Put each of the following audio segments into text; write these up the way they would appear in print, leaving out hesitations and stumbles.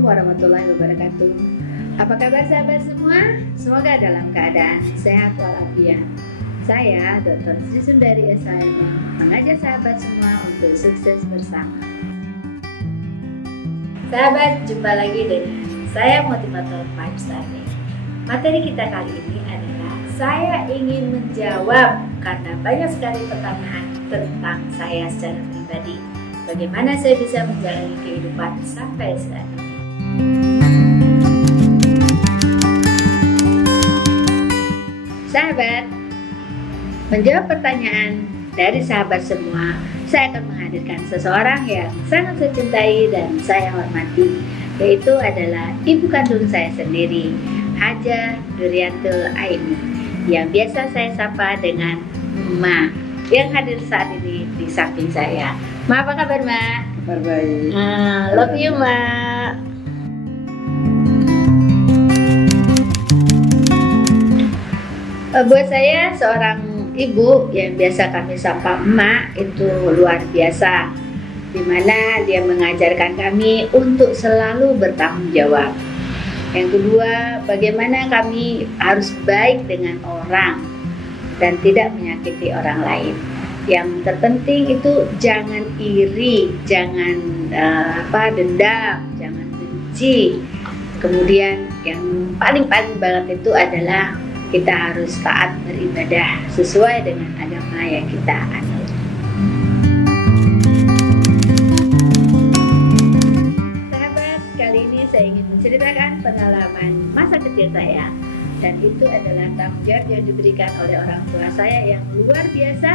Assalamualaikum warahmatullahi wabarakatuh. Apa kabar sahabat semua? Semoga dalam keadaan sehat walafiat. Saya Dr. Sri Sundari SHM mengajak sahabat semua untuk sukses bersama. Sahabat, jumpa lagi dengan saya motivator 5 Star Day. Materi kita kali ini adalah saya ingin menjawab karena banyak sekali pertanyaan tentang saya secara pribadi. Bagaimana saya bisa menjalani kehidupan sampai saat ini. Sahabat, menjawab pertanyaan dari sahabat semua, saya akan menghadirkan seseorang yang sangat saya cintai dan saya hormati, yaitu adalah ibu kandung saya sendiri, Haja Duriantul Aini, yang biasa saya sapa dengan Ma, yang hadir saat ini di samping saya. Ma, apa kabar, Ma? Kabar baik. Love you, Ma. Buat saya, seorang ibu yang biasa kami sapa emak itu luar biasa, dimana dia mengajarkan kami untuk selalu bertanggung jawab. Yang kedua, bagaimana kami harus baik dengan orang dan tidak menyakiti orang lain. Yang terpenting itu jangan iri, jangan dendam, jangan benci. Kemudian yang paling banget itu adalah kita harus taat beribadah sesuai dengan agama yang kita anut. Sahabat, kali ini saya ingin menceritakan pengalaman masa kecil saya. Dan itu adalah tanggung jawab yang diberikan oleh orang tua saya yang luar biasa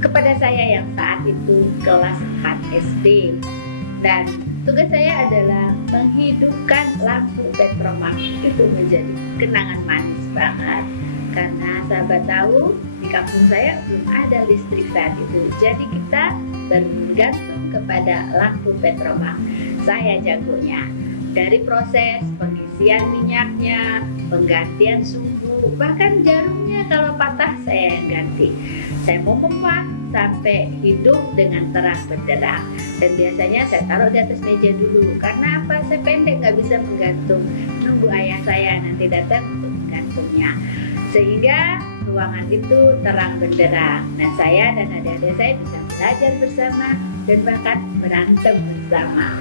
kepada saya yang saat itu kelas 4 SD. Dan tugas saya adalah menghidupkan lampu petromak. Itu menjadi kenangan manis banget. Karena sahabat tahu, di kampung saya belum ada listrik saat itu. Jadi kita bergantung kepada lampu petromak. Saya jagonya. Dari proses pengisian minyaknya, penggantian sumbu, bahkan jarumnya kalau patah saya yang ganti. Saya memompa sampai hidup dengan terang benderang. Dan biasanya saya taruh di atas meja dulu. Karena apa? Saya pendek, nggak bisa menggantung. Nunggu ayah saya nanti datang untuk menggantungnya. Sehingga ruangan itu terang benderang. Nah, saya dan adik-adik saya bisa belajar bersama dan bahkan berantem bersama.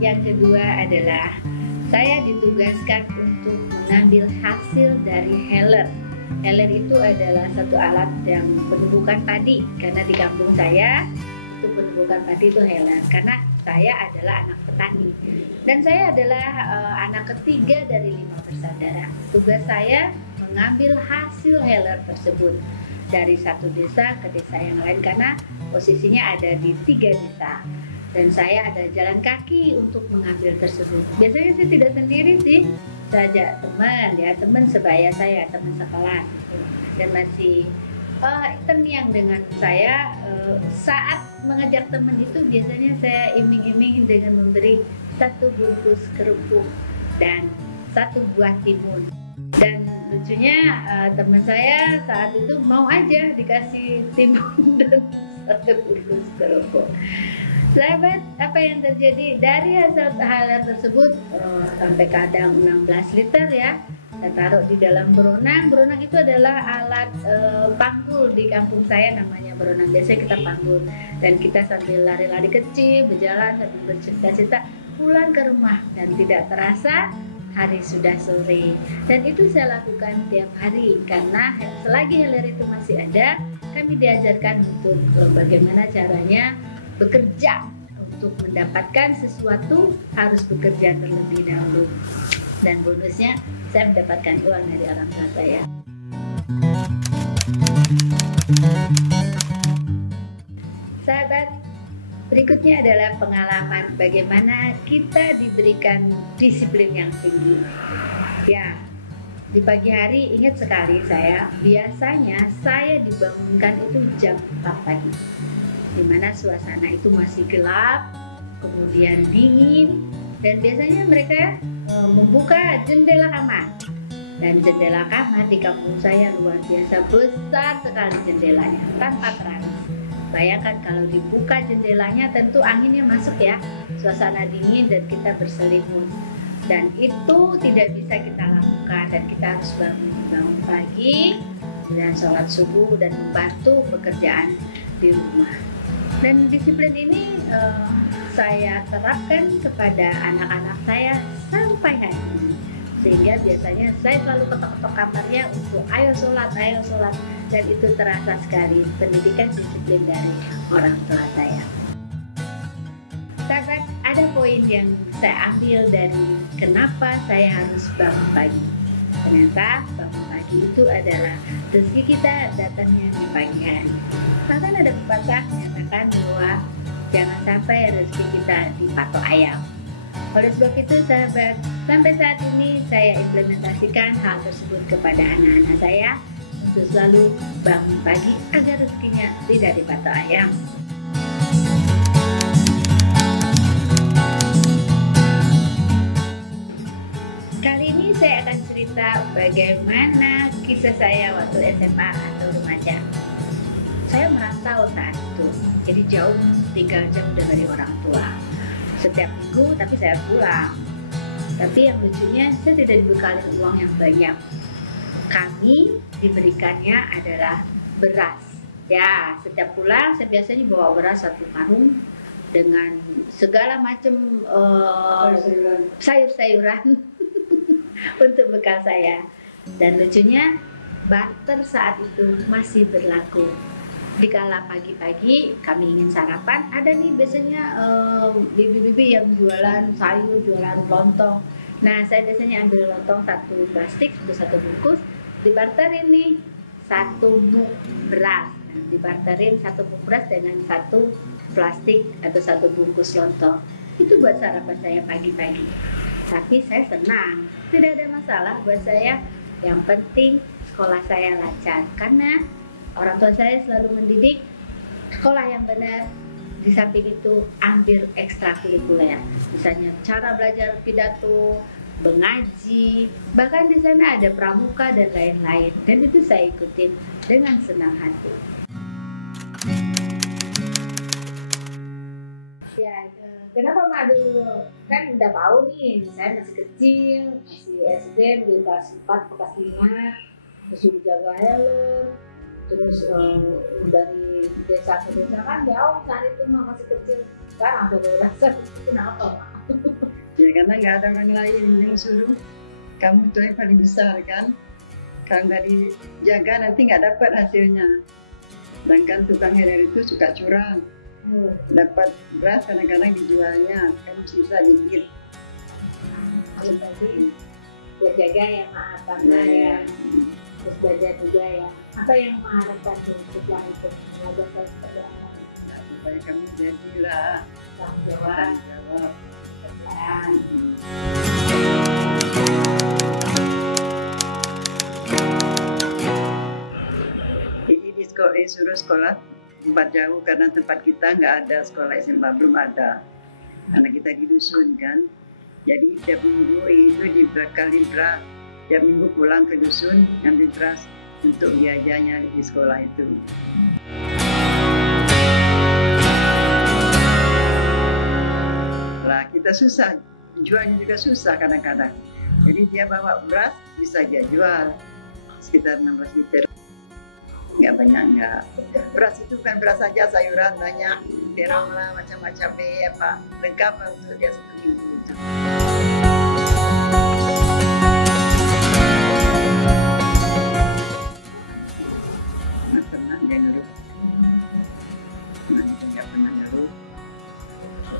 Yang kedua adalah saya ditugaskan untuk mengambil hasil dari heller. Heller itu adalah satu alat yang penumbukan padi, karena di kampung saya itu penumbukan padi itu heller. Karena saya adalah anak petani dan saya adalah anak ketiga dari 5 bersaudara. Tugas saya mengambil hasil heller tersebut dari satu desa ke desa yang lain karena posisinya ada di 3 desa. Dan saya ada jalan kaki untuk mengambil tersebut. Biasanya saya tidak sendiri sih, saya ajak teman, ya teman sebaya saya, teman sekelas gitu. Dan masih terngiang dengan saya saat mengajak teman itu biasanya saya iming-iming dengan memberi 1 bungkus kerupuk dan 1 buah timun. Dan lucunya teman saya saat itu mau aja dikasih timun dan 1 bungkus kerupuk. Sahabat, apa yang terjadi dari hasil heller tersebut sampai kadang 16 liter ya, saya taruh di dalam beronang. Beronang itu adalah alat panggul di kampung saya, namanya beronang. Biasanya kita panggul dan kita sambil lari-lari kecil, berjalan sambil bercerita-cerita pulang ke rumah dan tidak terasa hari sudah sore. Dan itu saya lakukan tiap hari karena selagi heller itu masih ada, kami diajarkan untuk bagaimana caranya bekerja. Untuk mendapatkan sesuatu harus bekerja terlebih dahulu. Dan bonusnya saya mendapatkan uang dari orang tua saya. Sahabat, berikutnya adalah pengalaman bagaimana kita diberikan disiplin yang tinggi. Ya, di pagi hari ingat sekali biasanya saya dibangunkan itu jam 4 pagi. Di mana suasana itu masih gelap, kemudian dingin, dan biasanya mereka membuka jendela kamar. Dan jendela kamar di kampung saya luar biasa besar sekali jendelanya, tanpa teralis. Bayangkan kalau dibuka jendelanya tentu anginnya masuk ya, suasana dingin dan kita berselimut. Dan itu tidak bisa kita lakukan dan kita harus bangun pagi dan sholat subuh dan membantu pekerjaan di rumah. Dan disiplin ini saya terapkan kepada anak-anak saya sampai hari ini. Sehingga biasanya saya selalu ketok-ketok kamarnya untuk ayo sholat, dan itu terasa sekali pendidikan disiplin dari orang tua saya. Sahabat, ada poin yang saya ambil dari kenapa saya harus bangun pagi. Ternyata bangun pagi itu adalah rezeki kita datangnya di pagi hari. Bahkan ada pepatah menyatakan bahwa jangan sampai rezeki kita dipatok ayam. Oleh sebab itu sahabat, sampai saat ini saya implementasikan hal tersebut kepada anak-anak saya untuk selalu bangun pagi agar rezekinya tidak dipatok ayam. Kali ini saya akan cerita bagaimana kisah saya waktu SMA atau remaja. Saya merantau saat itu, jadi jauh, tinggal jauh dari orang tua. Setiap minggu tapi saya pulang. Tapi yang lucunya saya tidak dibekali uang yang banyak. Kami diberikannya adalah beras. Ya, setiap pulang saya biasanya bawa beras 1 karung dengan segala macam sayur-sayuran untuk bekal saya. Dan lucunya barter saat itu masih berlaku. Dikala pagi-pagi kami ingin sarapan, ada nih biasanya bibi-bibi yang jualan sayur, jualan lontong. Nah, saya biasanya ambil lontong 1 plastik, 1 bungkus, dibarterin nih 1 muk beras. Nah, dibarterin 1 muk beras dengan 1 plastik atau 1 bungkus lontong. Itu buat sarapan saya pagi-pagi. Tapi saya senang, tidak ada masalah buat saya. Yang penting sekolah saya lancar, karena orang tua saya selalu mendidik sekolah yang benar. Di samping itu ambil ekstrakurikuler, misalnya cara belajar pidato, mengaji, bahkan di sana ada pramuka dan lain-lain. Dan itu saya ikutin dengan senang hati. Ya, kenapa Mak dulu? Kan udah tahu nih, saya masih kecil, masih SD, di kelas 4, kelas 5, disuruh jaga helm. Terus dari desa ke desa kan jauh, saat itu Mak masih kecil. Sekarang sudah rasa kenapa Mak? Ya karena nggak ada orang lain yang suruh. Kamu tuh yang paling besar kan. Kalau nggak dijaga nanti nggak dapat hasilnya. Sedangkan tukang heller itu suka curang. Dapat beras kadang-kadang dijualnya, kan sisa dikit. Tadi jaga ya Mak, karena ya. Terus belajar juga ya. Apa yang mengharapkan setelah itu mengajar saya seperti apa? Nah, supaya kamu jadilah Tanggung jawab. Kerjaan. Disuruh sekolah tempat jauh karena tempat kita nggak ada sekolah SMA, belum ada. Karena kita di dusun kan. Jadi tiap minggu itu dibekali beras. Tiap minggu pulang ke dusun ngambil beras untuk biayanya di sekolah itu. Lah kita susah, jualnya juga susah kadang-kadang. Jadi dia bawa beras bisa dia jual sekitar 16 liter. Nggak banyak, nggak. Beras itu bukan beras saja, sayuran banyak, terong lah, macam-macam deh, apa lengkap untuk dia 1 minggu itu.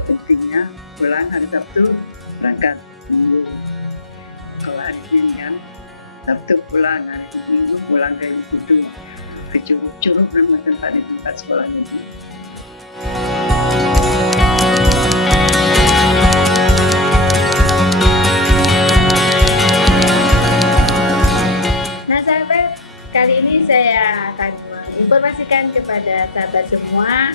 Pentingnya pulang hari Sabtu berangkat Minggu. Kalau hari Senin kan Sabtu pulang, hari Minggu pulang ke situ, ke Curug nama tempat di tempat sekolahnya itu. Nah sahabat, kali ini saya akan menginformasikan kepada sahabat semua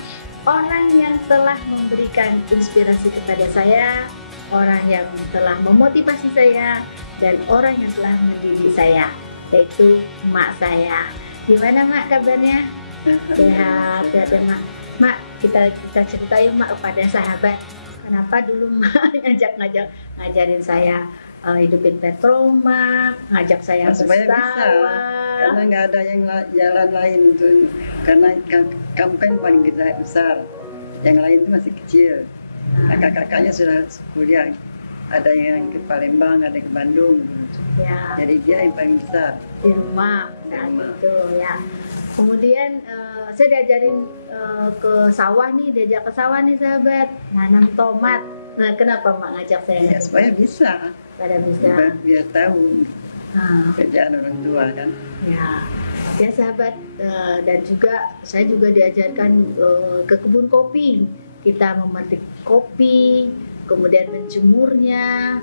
orang yang telah memberikan inspirasi kepada saya, orang yang telah memotivasi saya dan orang yang telah mendidik saya, yaitu emak saya. Gimana mak kabarnya? Sehat ya mak. Mak, kita cerita yuk mak kepada sahabat. Kenapa dulu mak ngajarin saya hidupin Petromak, ngajak saya bersawah. Karena nggak ada yang jalan lain untuk, karena kamu kan paling besar, yang lain itu masih kecil. Nah, kakak-kakaknya sudah kuliah, ada yang ke Palembang, ada ke Bandung. Ya. Jadi dia yang paling besar di rumah saat itu ya. Kemudian saya diajarin diajak ke sawah nih sahabat, nanam tomat. Nah, kenapa mak ngajak saya? Ya, supaya bisa. Pada bisa. Biar tahu kerjaan orang tua kan. Ya sahabat, dan juga saya juga diajarkan ke kebun kopi. Kita memetik kopi, kemudian menjemurnya,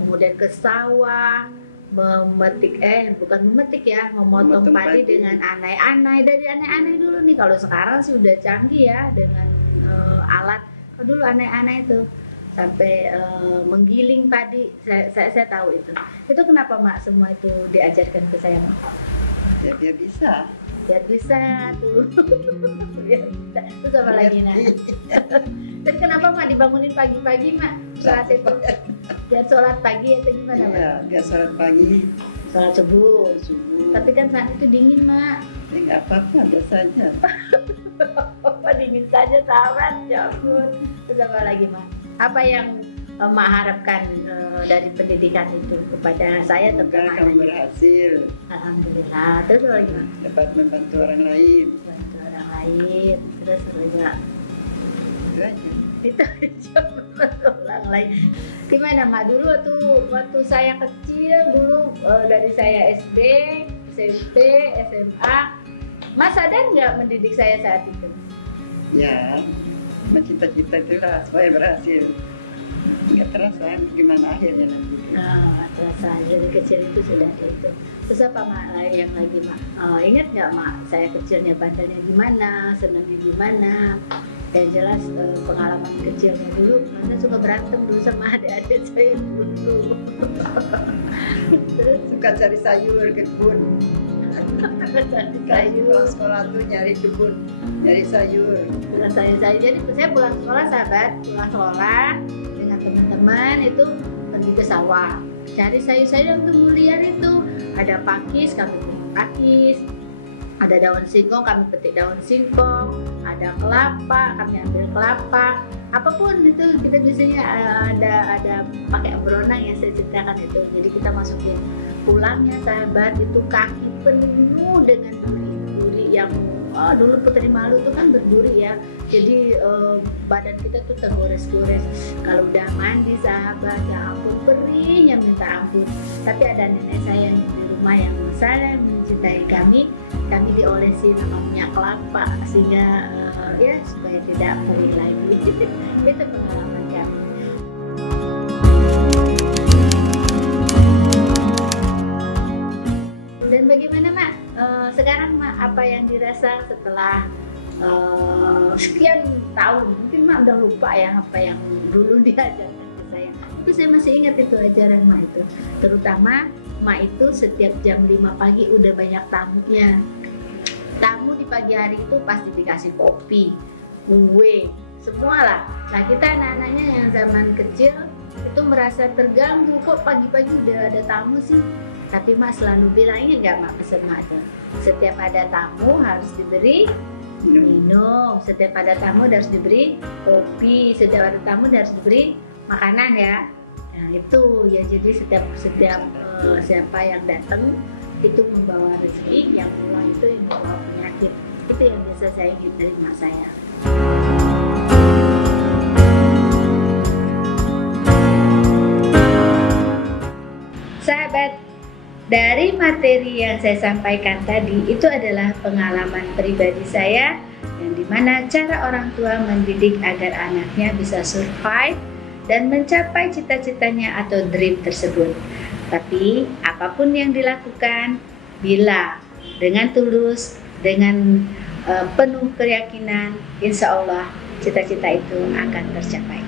kemudian ke sawah, memotong padi dengan anai-anai. Dari anai-anai dulu nih, kalau sekarang sih udah canggih ya dengan alat. Kalau dulu anai-anai itu sampai menggiling padi, saya tahu itu. Itu kenapa mak semua itu diajarkan ke saya mak? Ya biar bisa. Biar bisa tuh. Biar bisa. Terus apa lagi nak? Dan kenapa mak dibangunin pagi-pagi mak? Sholat itu. Biar sholat pagi atau gimana mak? Iya, biar sholat pagi. Sholat subuh. Tapi kan saat itu dingin mak. Ya nggak apa-apa, biasa aja. Apa dingin saja sahabat, ya ampun. Terus apa lagi mak? Apa yang mak harapkan dari pendidikan itu kepada saya terutama? Kamu berhasil. Alhamdulillah. Terus apa lagi mak? Dapat membantu orang lain. Membantu orang lain. Terus apa lagi mak? Itu aja. Itu aja, membantu orang lain. Gimana mak dulu waktu saya kecil dulu, dari saya SD, SMP, SMA, mak sadar nggak mendidik saya saat itu? Ya, cita-cita itulah supaya berhasil. Nggak terasa gimana akhirnya nanti. Nggak terasa, dari kecil itu sudah ada itu. Terus apa mak yang lagi mak? Ingat nggak mak saya kecilnya bandelnya gimana, senangnya gimana? Yang jelas pengalaman kecilnya dulu, karena suka berantem dulu sama adik-adik saya dulu. Terus suka cari sayur ke kebun. Pulang sekolah tuh nyari kebun, nyari sayur. Pulang sayur. Jadi saya pulang sekolah sahabat, pulang sekolah dengan teman-teman itu pergi ke sawah, cari sayur-sayur untuk muliar itu. Ada pakis, kami petik pakis. Ada daun singkong, kami petik daun singkong. Ada kelapa, kami ambil kelapa. Apapun itu kita biasanya ada pakai beronang yang saya ceritakan itu. Jadi kita masukin, pulangnya sahabat itu kaki penuh dengan duri yang dulu Putri Malu itu kan berduri ya. Jadi badan kita tuh tergores-gores. Kalau udah mandi sahabat, ya ampun perihnya minta ampun. Tapi ada nenek saya di rumah yang sangat mencintai kami diolesi sama minyak kelapa sehingga ya supaya tidak perih lagi. Itu pengalaman kami. Dan bagaimana mak? Sekarang mak apa yang dirasa setelah sekian tahun? Mungkin mak udah lupa ya apa yang dulu diajarkan ke saya. Tapi saya masih ingat itu ajaran mak itu. Terutama mak itu setiap jam 5 pagi udah banyak tamunya. Tamu di pagi hari itu pasti dikasih kopi, kue, semualah. Nah kita anak-anaknya yang zaman kecil itu merasa terganggu, kok pagi-pagi udah ada tamu sih. Tapi mak selalu bilang, ingat gak mak pesan mak itu? Setiap ada tamu harus diberi minum, setiap ada tamu harus diberi kopi, setiap ada tamu harus diberi makanan ya. Nah itu ya, jadi setiap siapa yang datang itu membawa rezeki, yang pulang itu yang membawa penyakit. Itu yang bisa saya ingat dari mak saya. Sahabat, dari materi yang saya sampaikan tadi itu adalah pengalaman pribadi saya, yang dimana cara orang tua mendidik agar anaknya bisa survive dan mencapai cita-citanya atau dream tersebut. Tapi apapun yang dilakukan, bila dengan tulus, dengan penuh keyakinan, insya Allah cita-cita itu akan tercapai.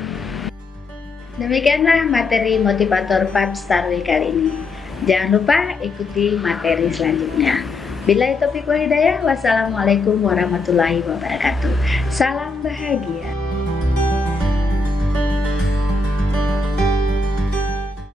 Demikianlah materi motivator 5 Star Way kali ini. Jangan lupa ikuti materi selanjutnya. Billahi taufiq wal hidayah. Wassalamualaikum warahmatullahi wabarakatuh. Salam bahagia.